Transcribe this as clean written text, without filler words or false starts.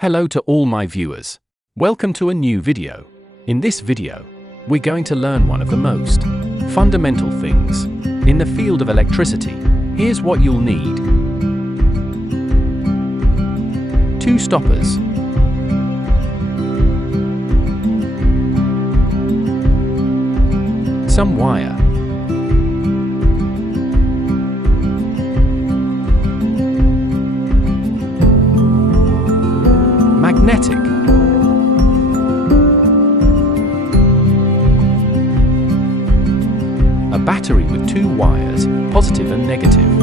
Hello to all my viewers. Welcome to a new video. In this video, we're going to learn one of the most fundamental things in the field of electricity. Here's what you'll need. 2 stoppers. Some wire. Magnetic. A battery with 2 wires, positive and negative.